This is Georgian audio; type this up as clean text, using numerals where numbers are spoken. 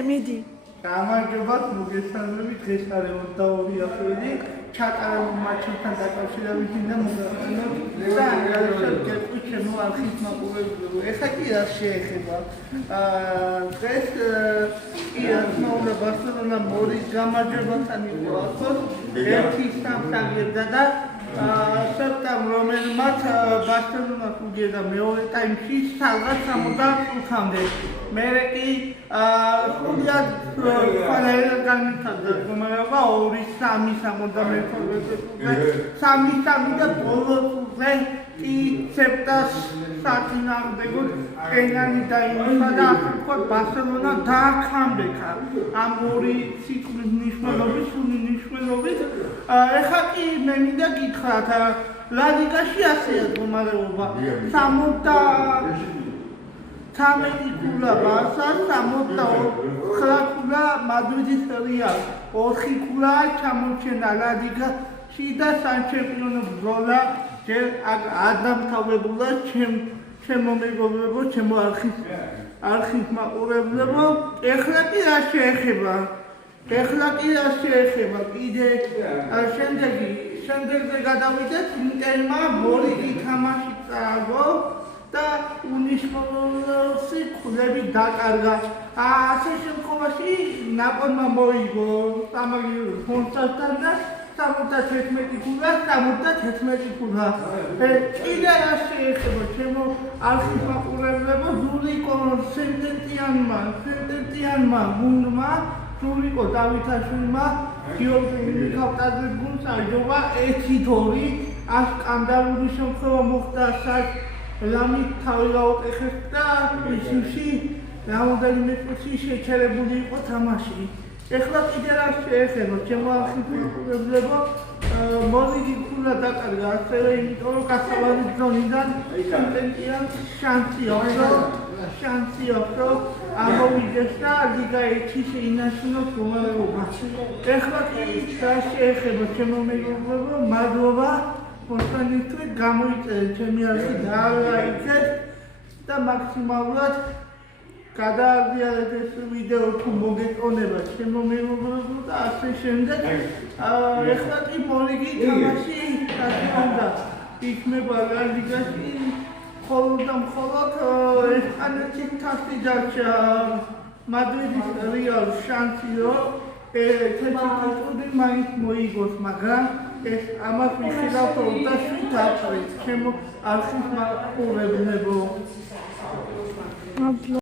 Emidi. გამარჯობა, მოგესალმებით. დღეს არის 22 აპრილი. ჩატარებულ მატჩთან დაკავშირებით და მოგახსენებთ და გაგიშვით ჩემო არხის მაყურებელო. ეხლა კი რა შეეხება? დღეს კი ახლა ბარსელონა მორის გამარჯვებასთან იყო ახოს 1-3 აგერდა და სექტამ რომელმაც ბარსელონას უგერდა მეორე ტაიმში სადღაც 65-მდე. მერე კი ხუდად ყველა განვითარდა მდგომარეობა 2-3 და ბოლო წუთზე კი სექტას საწინააღმდეგოდ ყენანი დაიმოხა და ასე ვთქვათ ბარსელონა დააქამდექა ამ ორი ციკლის მნიშვნელობით. ეხლა კი მე მინდა გითხრათ ლა ლიგაში ასეა მდგომარეობა 13 ქულა ბარსა, 69 ქულა მადრიდის რეალ, 4 ქულა ჩამორჩენა ლა ლიგაში და საჩემპიონო ბრძოლა ჯერ ადამთავრებულა ჩემო მეგობრებო, ჩემო არხის მაყურებლებო. ეხლა კი რა შეეხება? კიდე შემდეგზე გადავიდეთ ინტერმა მორიგი თამაში წააგო და უნიშნულოვანი ქულები დაკარგა. ასე შემთხვევაში ნაპოლმა მოიგო ფონსასთან და 71 ქულა, 71 ქულა. კიდე რა შეეხება ჩემო არხის მაყურებლებო, ზულიკო სენტენტიანმა გუნდმა სულიკო დავითაშვილმა გიორგი მიქავტაძის გუნდს აიძულა 1-2 სკანდალური შემთხვევა მოხდა ლამით თავი გაუტეხეს და ისში რამოდენიმე წუთი შეჩერებული იყო თამაში. ეხლა კიდე რა შეეხება ჩემო არხის მაყურებლებო, მორიგი ქულა დაკარგა ასევე იმიტომ რომ გასავალი ზონიდან სენტენტიანს შანსი აქვს ამოვიდეს და ლიგა 1-ში შეინარჩუნოს მდგომარეობა. ეხლა კი რა შეეხება ჩემო მეგობრებო, მადლობა მოსვენისთვის, გამოიწერეთ ჩემი არხი დააიკეთ და მაქსიმალურად გადააღწიარეთ ეს ვიდეო თუ მოგეწონება ჩემო მეგობრებო და ასე შემდეგ. ეხლა კი მორიგი თამაში უნდა იქნება ლა ლიგაში მხოლოდ ესპანეთის თასი დარჩა მადრიდის რეალ შანსი რომ 11 წუთი მაინც მოიგოს, მაგრამ ეს ამას ვიხილავთ 27 აპრილს ჩემო არხის მაყურებლებო.